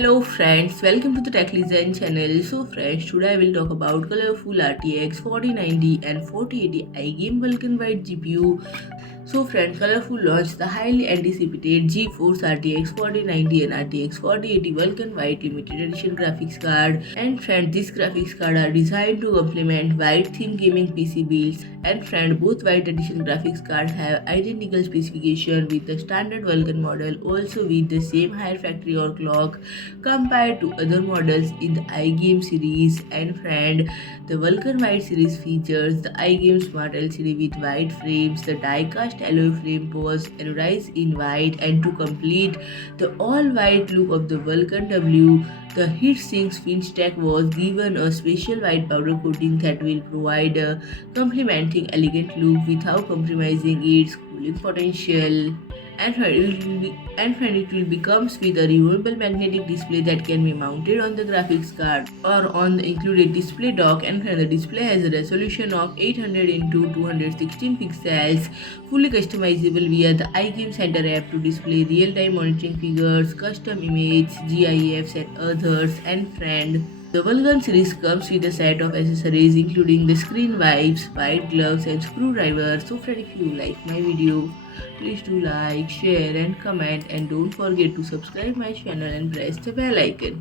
Hello friends, welcome to the Tech Design channel. So friends, today I will talk about colorful RTX 4090 and 4080 iGame Vulcan White GPU. So friends, Colorful launched the highly anticipated GeForce RTX 4090 and RTX 4080 Vulcan White Limited Edition graphics card. And friends, these graphics cards are designed to complement white theme gaming PC builds. And friends, both White Edition graphics cards have identical specification with the standard Vulcan model, also with the same higher factory overclock compared to other models in the iGame series. And friend, the Vulcan White Series features the iGame Smart LCD with white frames. The die-cast alloy frame was anodized in white, and to complete the all-white look of the Vulcan W, the heatsink's fin stack was given a special white powder coating that will provide a complementing elegant look without compromising its cooling potential. And it will comes with a removable magnetic display that can be mounted on the graphics card or on the included display dock. And the display has a resolution of 800 into 216 pixels, fully customizable via the iGame Center app to display real-time monitoring figures, custom image, GIFs and others. And friend, the Vulcan series comes with a set of accessories including the screen wipes, white gloves and screwdriver. So friend, if you like my video, please do like, share and comment, and don't forget to subscribe my channel and press the bell icon.